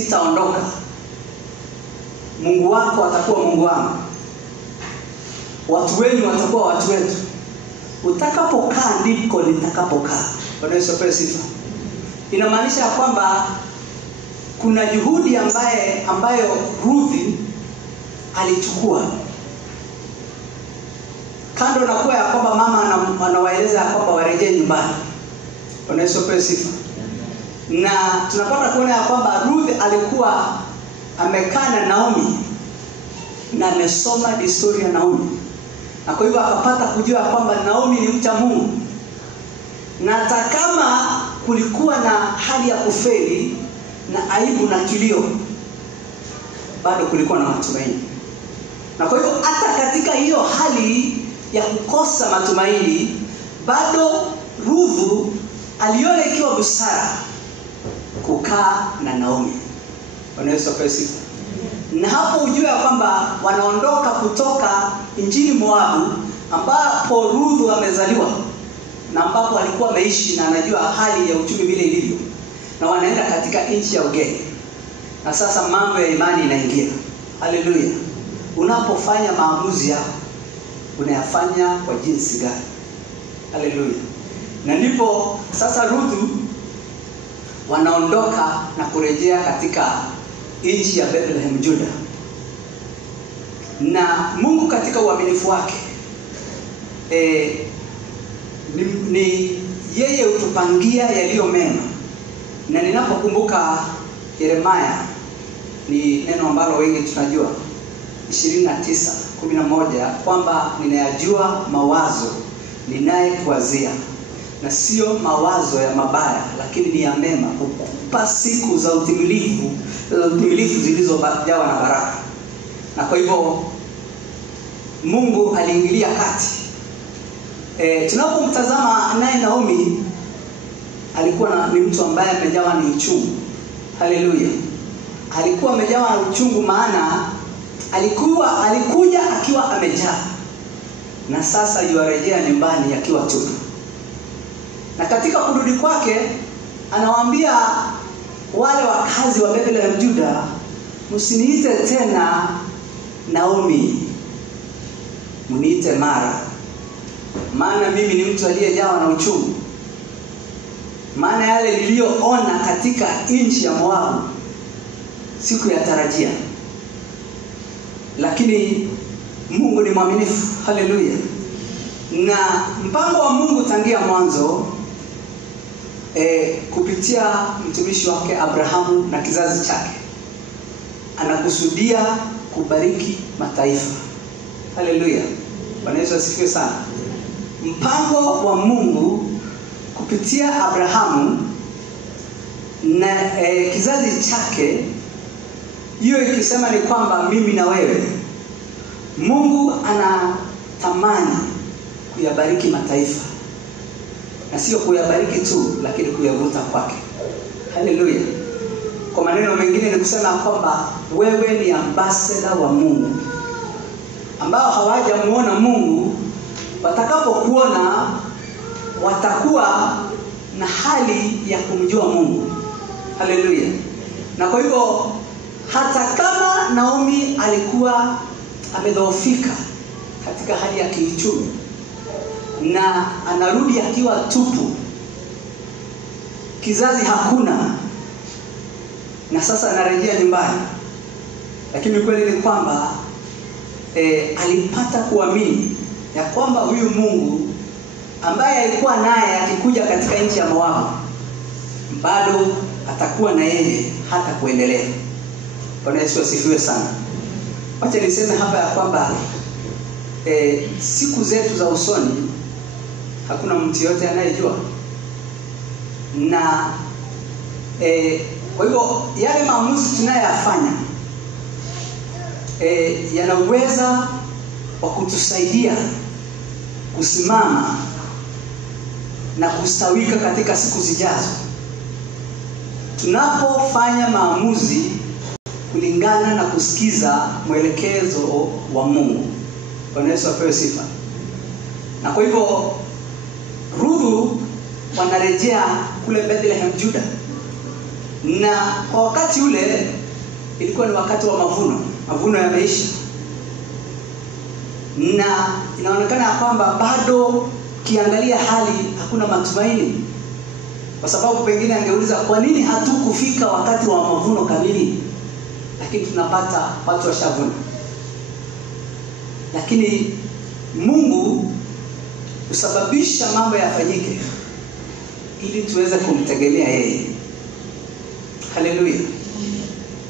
sitaondoka. Mungu wako atakuwa Mungu wangu. Watu wenu watakuwa watu wetu. Utakapokaa ndiko nitakapokaa. Bwana Yesu apewe sifa. Inamaanisha kwamba kuna juhudi ambayo Ruthi alichukua. Kando na kuwa ya kwamba mama anawaeleza kwamba warejee nyumbani. Bwana Yesu apewe sifa. Na tunapata kuona ya kwamba Ruth alikuwa amekaa na Naomi na amesoma historia ya Naomi. Na kwa hivyo akapata kujua kwamba Naomi ni mcha Mungu. Na hata kama kulikuwa na hali ya kufeli na aibu na kilio, bado kulikuwa na matumaini. Na kwa hivyo hata katika hiyo hali ya kukosa matumaini, bado Ruth aliona ikiwa busara kukaa na Naomi. Bwana Yesu apewe sifa. Na hapo ujue kwamba wanaondoka kutoka nchini Moabu ambapo Ruth amezaliwa na ambapo alikuwa ameishi na anajua hali ya uchumi vile ilivyo, na wanaenda katika nchi ya ugeni. Na sasa mambo ya imani inaingia. Haleluya. Unapofanya maamuzi yako, unayafanya kwa jinsi gani? Haleluya. Na ndipo sasa Ruth wanaondoka na kurejea katika nchi ya Bethlehem, Juda. Na Mungu katika uaminifu wake ni yeye utupangia yaliyo mema. Na ninapokumbuka Yeremia, ni neno ambalo wengi tunajua, 29:11, kwamba ninayajua mawazo ninayekuwazia, na sio mawazo ya mabaya, lakini ni ya mema, kukupa siku za utimilifu zilizojawa na baraka. Na kwa hivyo Mungu aliingilia kati. Tunapomtazama naye Naomi, alikuwa ni mtu ambaye amejawa na uchungu. Haleluya. Alikuwa amejawa na uchungu, maana alikuja akiwa amejaa, na sasa yuarejea nyumbani akiwa tupu. Na katika kurudi kwake anawaambia wale wakazi wa Bethlehem, Juda, msiniite tena Naomi, mniite Mara, maana mimi ni mtu aliyejawa na uchungu. Maana yale niliyoona katika nchi ya Moabu sikuyatarajia. Lakini Mungu ni mwaminifu. Haleluya. Na mpango wa Mungu tangia mwanzo, kupitia mtumishi wake Abrahamu na kizazi chake, anakusudia kubariki mataifa. Haleluya. Bwana Yesu asifiwe sana. Mpango wa Mungu kupitia Abrahamu na kizazi chake, hiyo ikisema ni kwamba mimi na wewe, Mungu anatamani kuyabariki mataifa, na sio kuyabariki tu, lakini kuyavuta kwake. Haleluya. Kwa maneno mengine ni kusema kwamba wewe ni ambassador wa Mungu. Ambao hawajamuona Mungu, watakapokuona watakuwa na hali ya kumjua Mungu. Haleluya. Na kwa hivyo hata kama Naomi alikuwa amedhoofika katika hali ya kiuchumi na anarudi akiwa tupu, kizazi hakuna, na sasa anarejea nyumbani, lakini kweli ni kwamba alipata kuamini ya kwamba huyu Mungu ambaye alikuwa naye akikuja katika nchi ya Moabu, bado atakuwa na yeye hata kuendelea. Bwana Yesu asifiwe sana. Wacha niseme hapa ya kwamba siku zetu za usoni hakuna mtu yote anayejua. Na kwa hivyo yale maamuzi tunayoyafanya yana uwezo wa kutusaidia kusimama na kustawika katika siku zijazo, tunapofanya maamuzi kulingana na kusikiza mwelekezo wa Mungu. Bwana Yesu apewe sifa. Na kwa hivyo Ruth wanarejea kule Bethlehem, Juda. Na kwa wakati ule ilikuwa ni wakati wa mavuno yameisha, na inaonekana kwamba bado kiangalia hali hakuna matumaini, kwa sababu pengine angeuliza kwa nini hatukufika wakati wa mavuno kamili, lakini tunapata watu washavuna. Lakini Mungu husababisha mambo yafanyike ili tuweze kumtegemea yeye. Haleluya.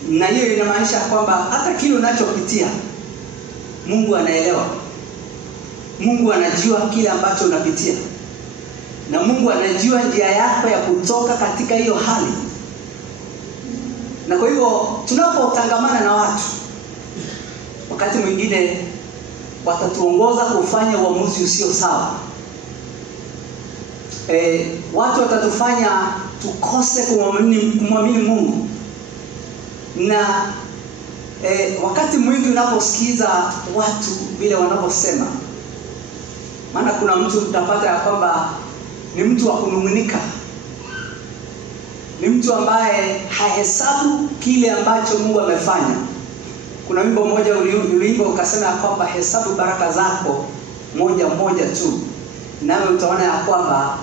Na hiyo inamaanisha kwamba hata kile unachopitia Mungu anaelewa. Mungu anajua kile ambacho unapitia, na Mungu anajua njia yako ya kutoka katika hiyo hali. Na kwa hivyo tunapotangamana na watu, wakati mwingine watatuongoza kufanya uamuzi usio sawa. Watu watatufanya tukose kumwamini Mungu. Na wakati mwingi unaposikiza watu vile wanavyosema, maana kuna mtu utapata ya kwamba ni mtu wa kunung'unika, ni mtu ambaye hahesabu kile ambacho Mungu amefanya. Kuna wimbo mmoja uliimba ukasema ya kwamba hesabu baraka zako moja moja tu, nawe utaona ya kwamba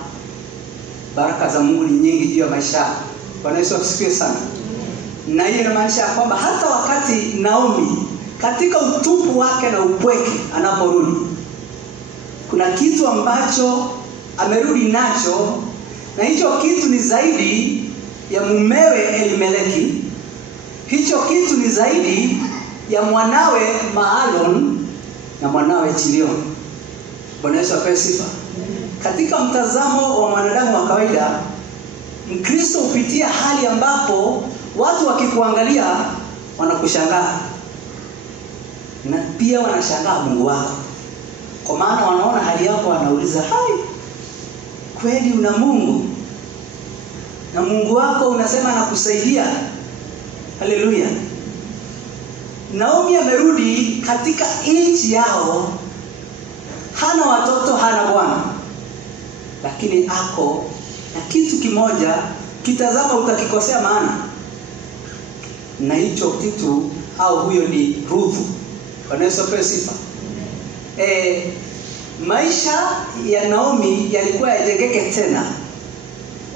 baraka za Mungu ni nyingi juu ya maisha. Bwana Yesu asifiwe sana. Na hiyo inamaanisha kwamba hata wakati Naomi katika utupu wake na upweke anaporudi, kuna kitu ambacho amerudi nacho, na hicho kitu ni zaidi ya mumewe Elimeleki. Hicho kitu ni zaidi ya mwanawe Maalon na mwanawe Chilion. Bwana Yesu apewe sifa. Katika mtazamo wa mwanadamu wa kawaida, Mkristo hupitia hali ambapo watu wakikuangalia wanakushangaa, na pia wanashangaa Mungu wako, kwa maana wanaona hali yako, wanauliza hai, kweli una Mungu? Na Mungu wako unasema anakusaidia. Haleluya. Naomi amerudi katika nchi yao, hana watoto, hana bwana, lakini ako na kitu kimoja, kitazama utakikosea maana. Na hicho kitu au huyo ni Ruth. Bwana Yesu apewe sifa. Maisha ya Naomi yalikuwa yajengeke tena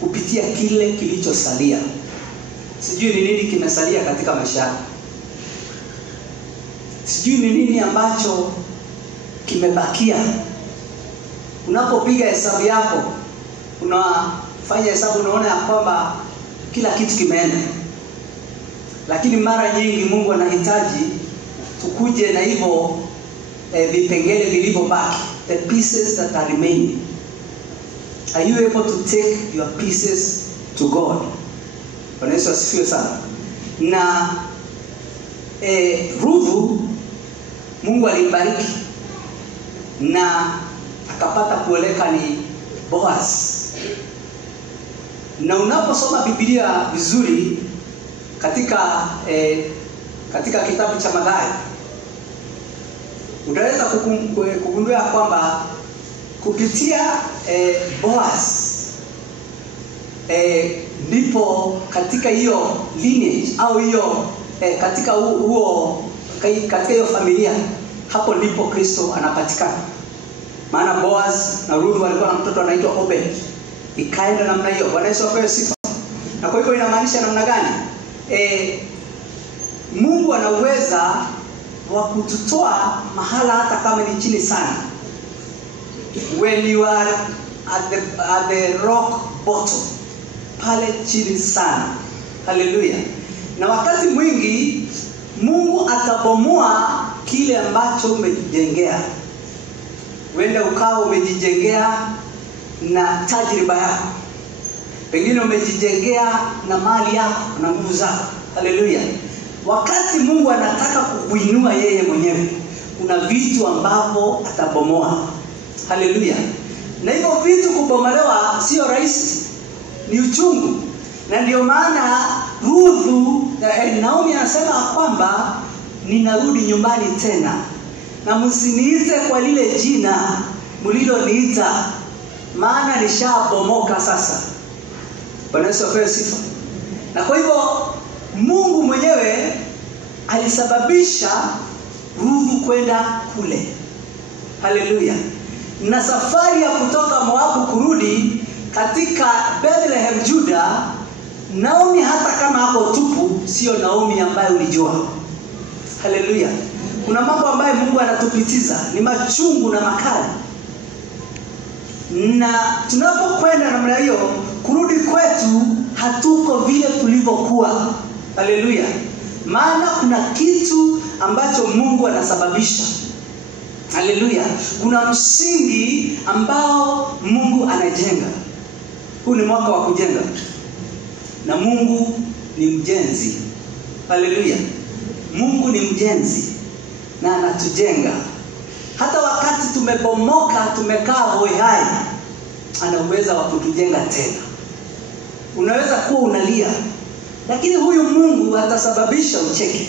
kupitia kile kilichosalia. Sijui ni nini kimesalia katika maisha yako. Sijui ni nini ambacho kimebakia. Unapopiga hesabu yako, unafanya hesabu, unaona ya kwamba kila kitu kimeenda. Lakini mara nyingi Mungu anahitaji tukuje na hivyo vipengele vilivyobaki, the pieces that are remaining. Are you able to take your pieces to God? Bwana Yesu asifiwe sana. Na Ruth, Mungu alimbariki na akapata kueleka ni Boaz. Na unaposoma Biblia vizuri katika kitabu cha Mathayo, utaweza kugundua kwamba kupitia Boaz ndipo katika hiyo lineage au hiyo katika hiyo familia, hapo ndipo Kristo anapatikana. Maana Boaz na Ruth walikuwa na mtoto anaitwa Obed. Ikaenda namna hiyo. Bwana Yesu apewe sifa. Na kwa hivyo inamaanisha namna gani? Mungu ana uwezo wa kututoa mahala hata kama ni chini sana. When you are at the rock bottom, pale chini sana. Haleluya. Na wakati mwingi Mungu atabomoa kile ambacho umejijengea. Wenda ukao umejijengea na tajriba yako, pengine umejijengea na mali yako na nguvu zako. Haleluya. Wakati Mungu anataka kukuinua yeye mwenyewe, kuna vitu ambavyo atabomoa. Haleluya. Na hivyo vitu kubomolewa sio rahisi, ni uchungu. Na ndio maana Ruth Naomi anasema kwamba ninarudi nyumbani tena, na msiniite kwa lile jina mliloniita, maana nishabomoka sasa. Bwana Yesu apewe sifa. Na kwa hivyo Mungu mwenyewe alisababisha Ruthu kwenda kule. Haleluya. Na safari ya kutoka Moabu kurudi katika Bethlehem Juda, Naomi hata kama hapo tupu, sio Naomi ambaye ulijua. Haleluya. Kuna mambo ambayo Mungu anatupitiza, ni machungu na makali. Na tunapokwenda namna hiyo, kurudi kwetu hatuko vile tulivyokuwa. Haleluya. Maana kuna kitu ambacho Mungu anasababisha. Haleluya. Kuna msingi ambao Mungu anajenga. Huu ni mwaka wa kujenga. Na Mungu ni mjenzi. Haleluya. Mungu ni mjenzi na anatujenga. Hata wakati tumebomoka, tumekaa hoi hai, ana uwezo wa kutujenga tena. Unaweza kuwa unalia, lakini huyu Mungu atasababisha ucheke.